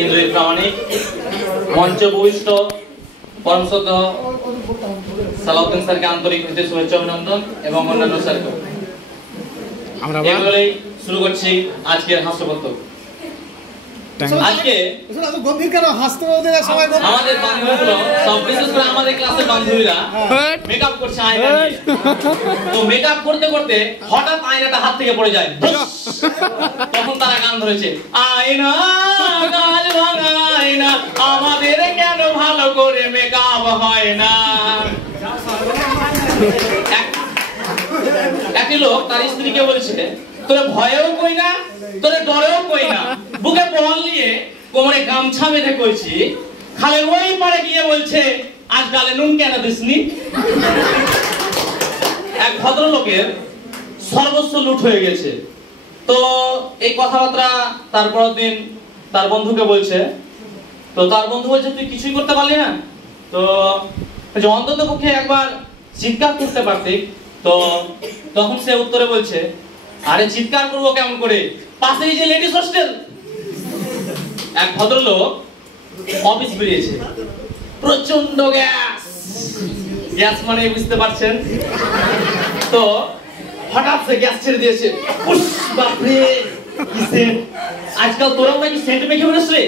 কেন্দ্রীয় প্রামাণিক মঞ্চ বহিষ্ঠ পরম শ্রদ্ধেয় সালাউদ্দিন স্যারকে আন্তরিক হৃদয় শুভেচ্ছা অভিনন্দন এবং অন্যান্য স্যারকে এগুলোই শুরু করছি আজকের হাস্যপত্র। আজকে আমাদের বান্ধবীগুলো সব বিশেষ করে আমাদের ক্লাসের বান্ধবীরা মেকআপ করছে আয়না নিয়ে। তো মেকআপ করতে করতে হঠাৎ আয়নাটা হাত থেকে পড়ে যায়, তখন তারা গান ধরেছে, আয়না কাজ ভাঙা আয়না আমাদের কেন ভালো করে মেকআপ হয় না। একই লোক তার স্ত্রীকে বলছে, তোরে ভয়েও কই না তোরে ডরেও কই না, বুকে বল নিয়ে কোমরে গামছা বেঁধে কইছি, খালের ওই পারে গিয়ে বলছে আজ গালে নুন কেন দিসনি। এক ভদ্রলোকের সর্বস্ব লুট হয়ে গেছে। তো এই কথাবার্তা তারপর দিন তার বন্ধুকে বলছে। তো তার বন্ধু বলছে, তুই কিছুই করতে পারলি না? তো অন্তত পক্ষে একবার চিৎকার করতে পারতি। তো তখন সে উত্তরে বলছে, আরে চিৎকার করবো কেমন করে, পাশেই যে লেডিস হোস্টেল। এক ভদ্রলোক অফিস বেরিয়েছে, প্রচন্ড গ্যাস, গ্যাস মানে বুঝতে পারছেন। তো হঠাৎ সে গ্যাস ছেড়ে দিয়েছে, বাপরে কি সেন্ট, আজকাল তোরাও নাকি সেন্ট মেখে বেরোস রে।